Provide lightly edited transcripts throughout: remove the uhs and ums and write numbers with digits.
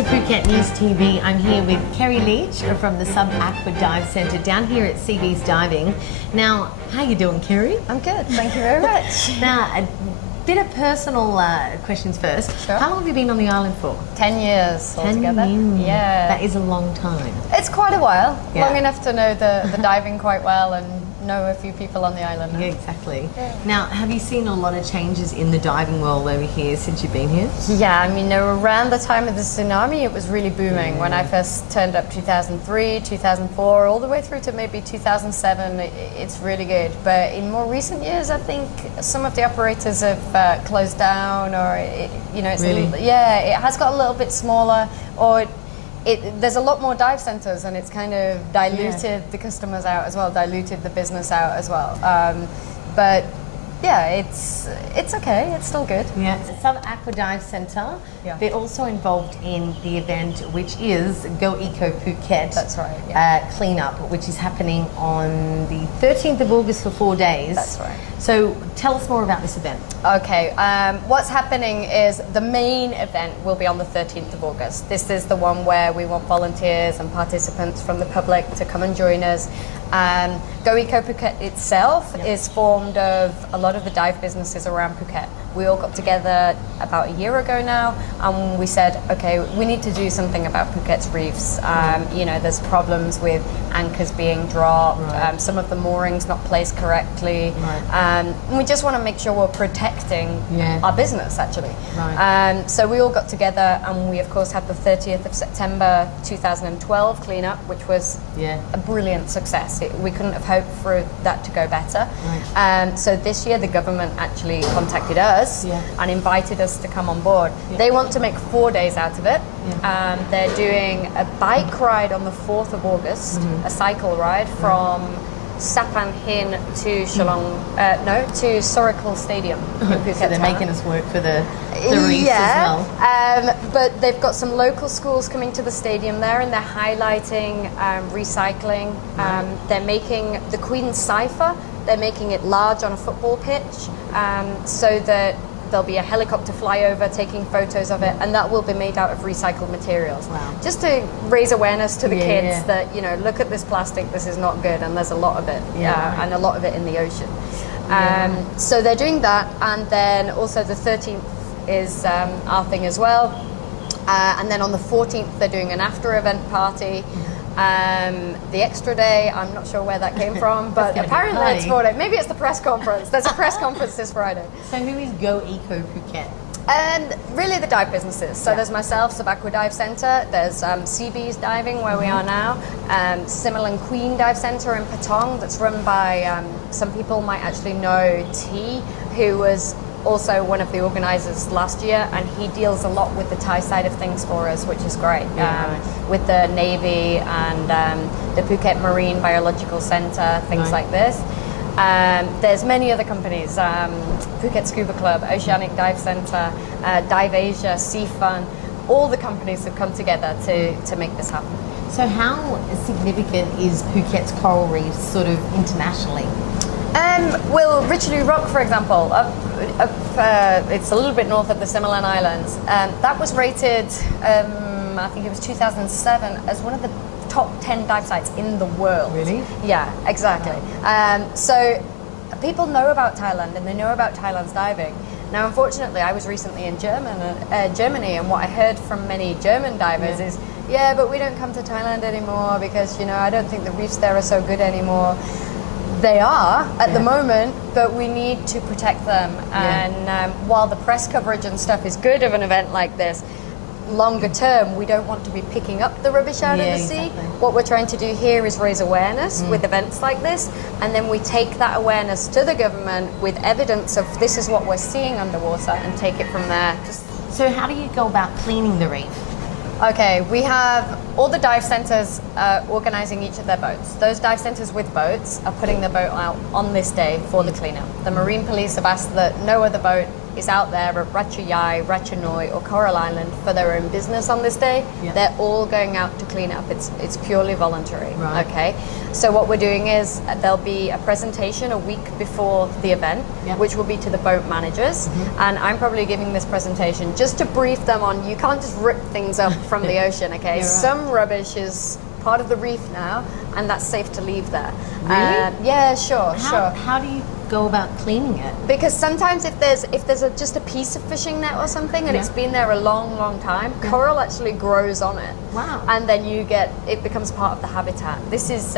to Phuket News TV. I'm here with Kerry Leach from the Sub-Aqua Dive Centre down here at CB's Diving. Now, how you doing, Kerry? I'm good, thank you very much. Now, a bit of personal questions first. Sure. How long have you been on the island for? 10 years altogether. 10 years. Yeah. That is a long time. It's quite a while. Yeah. Long enough to know the diving quite well and know a few people on the island now. Yeah, exactly. Yeah. Now, have you seen a lot of changes in the diving world over here since you've been here? Yeah, I mean, around the time of the tsunami, it was really booming. When I first turned up 2003, 2004, all the way through to maybe 2007, it's really good. But in more recent years, I think some of the operators have closed down, or, it's Really? it has got a little bit smaller, or there's a lot more dive centres, and it's kind of diluted the customers out as well, diluted the business out as well. But yeah, it's okay. It's still good. Yeah. Sub-Aqua Dive Centre, Yeah. they're also involved in the event which is Go Eco Phuket. That's right, yeah. Cleanup, which is happening on the 13th of August for 4 days. That's right. So tell us more about this event. Okay, what's happening is the main event will be on the 13th of August. This is the one where we want volunteers and participants from the public to come and join us. Go Eco Phuket itself is formed of a lot of the dive businesses around Phuket. We all got together about a year ago now, and we said, okay, we need to do something about Phuket's reefs. There's problems with anchors being dropped, Right. some of the moorings not placed correctly. Right. And we just want to make sure we're protecting our business, actually. Right. So we all got together, and we, of course, had the 30th of September 2012 cleanup, which was a brilliant success. We couldn't have hoped for that to go better. Right. So this year, the government actually contacted us and invited us to come on board. They want to make 4 days out of it. They're doing a bike ride on the 4th of August, a cycle ride from Sapan Hin to to Sorakal Stadium in Phuket. So they're town. making us work for the reefs as well. But they've got some local schools coming to the stadium there, and they're highlighting recycling. They're making the Queen's Cipher. They're making it large on a football pitch, so that there'll be a helicopter flyover taking photos of it, and that will be made out of recycled materials. Wow. Just to raise awareness to the kids Yeah. that, look at this plastic, this is not good, and there's a lot of it, and a lot of it in the ocean. So they're doing that, and then also the 13th is our thing as well. And then on the 14th, they're doing an after-event party. The extra day, I'm not sure where that came from, but apparently it's 4 days. Maybe it's the press conference. There's a press conference this Friday. So who is Go Eco Phuket? And really the dive businesses. So there's myself, Sub-Aqua Dive Centre. There's CB's Diving, where we are now. Simil and Queen Dive Centre in Patong, that's run by, some people might actually know T, who was also one of the organisers last year, and he deals a lot with the Thai side of things for us, which is great. With the Navy and the Phuket Marine Biological Centre, things like this. There's many other companies, Phuket Scuba Club, Oceanic Dive Centre, Dive Asia, Sea Fun. All the companies have come together to make this happen. So how significant is Phuket's coral reefs sort of internationally? Well, Richelieu Rock, for example, it's a little bit north of the Similan Islands. That was rated, I think it was 2007, as one of the top 10 dive sites in the world. Really? Yeah, exactly. So people know about Thailand, and they know about Thailand's diving. Now, unfortunately, I was recently in Germany, and what I heard from many German divers is, but we don't come to Thailand anymore because, I don't think the reefs there are so good anymore. They are at the moment, but we need to protect them. And while the press coverage and stuff is good of an event like this, longer term, we don't want to be picking up the rubbish out of the sea. Exactly. What we're trying to do here is raise awareness with events like this, and then we take that awareness to the government with evidence of this is what we're seeing underwater, and take it from there. So how do you go about cleaning the reef? Okay, we have all the dive centres organising each of their boats. Those dive centres with boats are putting their boat out on this day for the cleanup. The Marine Police have asked that no other boat is out there at Ratchayai, Ratchanoi or Coral Island for their own business on this day, they're all going out to clean up. It's purely voluntary. Right. Okay. So what we're doing is there'll be a presentation a week before the event, which will be to the boat managers, and I'm probably giving this presentation just to brief them on you can't just rip things up from the ocean. Okay. Right. Some rubbish is part of the reef now, and that's safe to leave there. Really? Yeah, sure. How do you go about cleaning it? Because sometimes if there's just a piece of fishing net or something and it's been there a long time, coral actually grows on it. Wow. And then it becomes part of the habitat. This is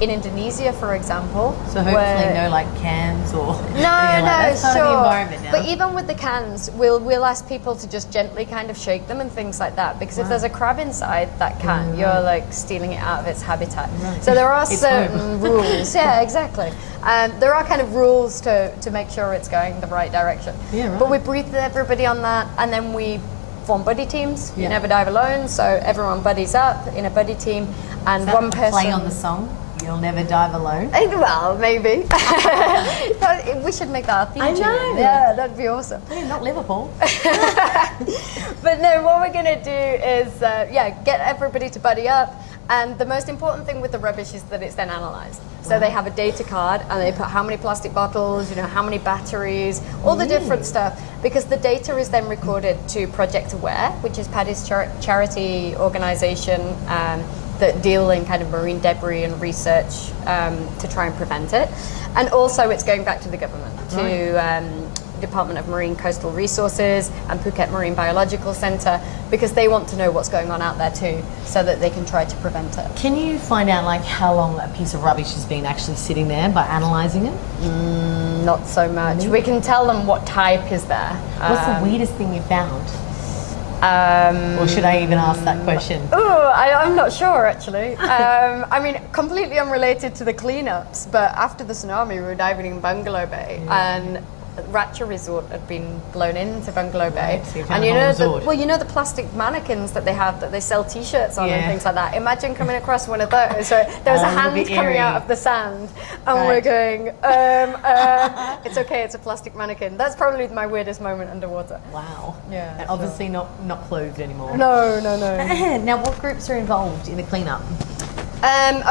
in Indonesia, for example. So hopefully no like cans or No, that's part of the sure. environment now. But even with the cans, we'll ask people to just gently kind of shake them and things like that. Because if there's a crab inside that can, you're like stealing it out of its habitat. Right. So there are It's certain rules. Yeah, exactly. There are kind of rules to make sure it's going the right direction. Yeah, right. But we brief everybody on that, and then we form buddy teams. You never dive alone, so everyone buddies up in a buddy team, and one person play on the song. You'll never dive alone. Well, maybe. We should make that our theme I tune. know. Yeah, that'd be awesome. Hey, not Liverpool. But no, what we're going to do is, get everybody to buddy up. And the most important thing with the rubbish is that it's then analysed. So they have a data card, and they put how many plastic bottles, how many batteries, all the different stuff. Because the data is then recorded to Project Aware, which is Paddy's charity organisation that deal in kind of marine debris and research to try and prevent it. And also it's going back to the government, to Department of Marine Coastal Resources and Phuket Marine Biological Centre, because they want to know what's going on out there too, so that they can try to prevent it. Can you find out like how long a piece of rubbish has been actually sitting there by analysing it? Not so much. We can tell them what type is there. What's the weirdest thing you found? Or should I even ask that question? I'm not sure actually. I mean, completely unrelated to the cleanups, but after the tsunami, we were diving in Bungalow Bay, and Ratcha Resort had been blown into Bungalow Bay. So you and the plastic mannequins that they have that they sell T-shirts on and Yeah. things like that. Imagine coming across one of those. So there was a hand bit coming eerie. out of the sand, and Right. we're going, it's okay, it's a plastic mannequin. That's probably my weirdest moment underwater. Wow. Yeah, And obviously not clothed anymore. No. Now, what groups are involved in the cleanup?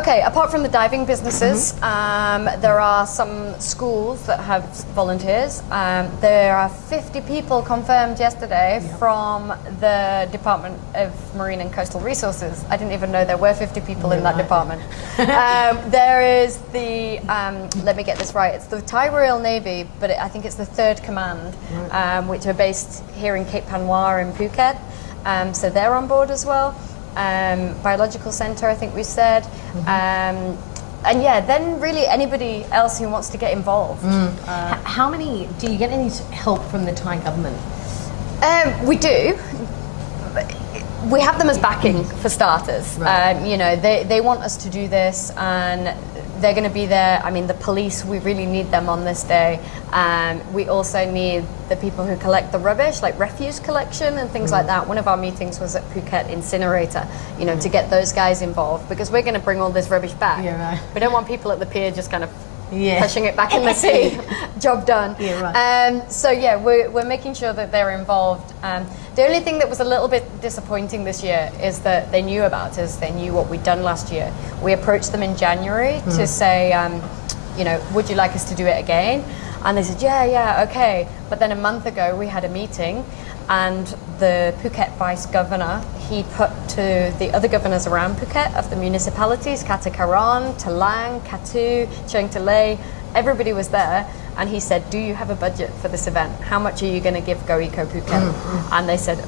Okay, apart from the diving businesses, there are some schools that have volunteers. There are 50 people confirmed yesterday from the Department of Marine and Coastal Resources. I didn't even know there were 50 people in that department. There is the, let me get this right, it's the Thai Royal Navy, but I think it's the 3rd Command, which are based here in Cape Panoir in Phuket. So they're on board as well. Biological Centre, I think we said. And yeah, then really anybody else who wants to get involved. How many, do you get any help from the Thai government? We do. We have them as backing for starters. Right. They want us to do this, and they're going to be there. I mean, the police, we really need them on this day. We also need the people who collect the rubbish, like refuse collection and things like that. One of our meetings was at Phuket Incinerator, to get those guys involved, because we're going to bring all this rubbish back. Yeah, right. We don't want people at the pier just kind of Yeah. pushing it back in the sea. Job done. Yeah, right. So yeah, we're making sure that they're involved. The only thing that was a little bit disappointing this year is that they knew about us. They knew what we'd done last year. We approached them in January to say, would you like us to do it again? And they said, yeah, okay. But then a month ago we had a meeting, and the Phuket Vice Governor, he put to the other governors around Phuket of the municipalities, Katakaran, Talang, Katu, Cheung Talay, everybody was there, and he said, do you have a budget for this event? How much are you going to give Go Eco Phuket? And they said,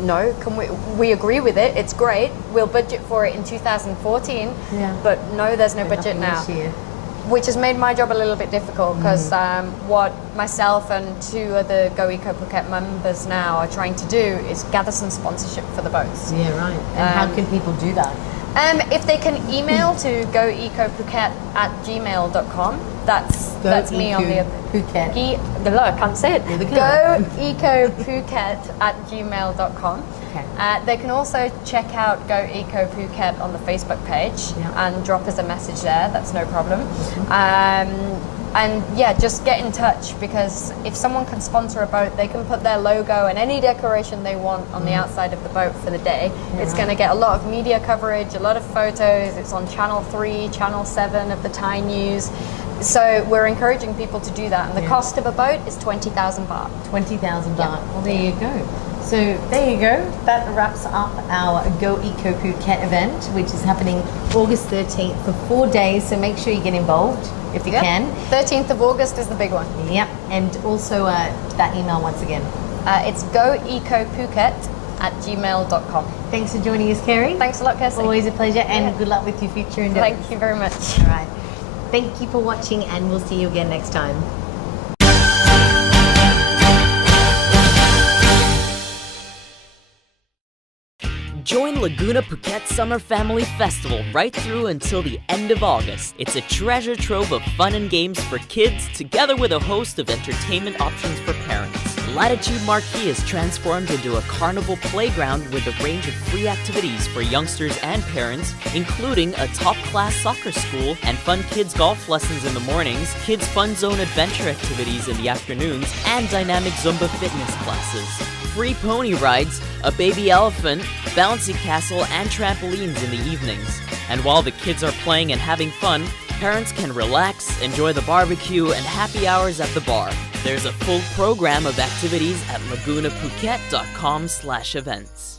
no, we agree with it, it's great, we'll budget for it in 2014, but no, there's no budget now. This year. Which has made my job a little bit difficult, because what myself and 2 other Go Eco Phuket members now are trying to do is gather some sponsorship for the boats. Yeah, right. And how can people do that? If they can email to goecophuket@gmail.com, that's me on the Phuket. I can't say it. You're the killer. goecophuket@gmail.com. Okay. They can also check out Go Eco Phuket on the Facebook page and drop us a message there. That's no problem. And yeah, just get in touch, because if someone can sponsor a boat, they can put their logo and any decoration they want on the outside of the boat for the day. It's going to get a lot of media coverage, a lot of photos. It's on Channel 3, Channel 7 of the Thai News. So we're encouraging people to do that. And the cost of a boat is 20,000 baht. 20,000 baht. Well, there you go. So there you go. That wraps up our Go Eco Phuket event, which is happening August 13th for 4 days. So make sure you get involved if you can. 13th of August is the big one. Yep. And also that email once again. It's goecophuket@gmail.com. Thanks for joining us, Kerry. Thanks a lot, Kirsty. Always a pleasure, and good luck with your future endeavors. Thank you very much. All right. Thank you for watching, and we'll see you again next time. Join Laguna Phuket Summer Family Festival right through until the end of August. It's a treasure trove of fun and games for kids, together with a host of entertainment options for parents. Latitude Marquee is transformed into a carnival playground with a range of free activities for youngsters and parents, including a top-class soccer school and fun kids golf lessons in the mornings, kids fun zone adventure activities in the afternoons, and dynamic Zumba fitness classes. Free pony rides, a baby elephant, bouncy castle, and trampolines in the evenings. And while the kids are playing and having fun, parents can relax, enjoy the barbecue, and happy hours at the bar. There's a full program of activities at lagunaphuket.com/events.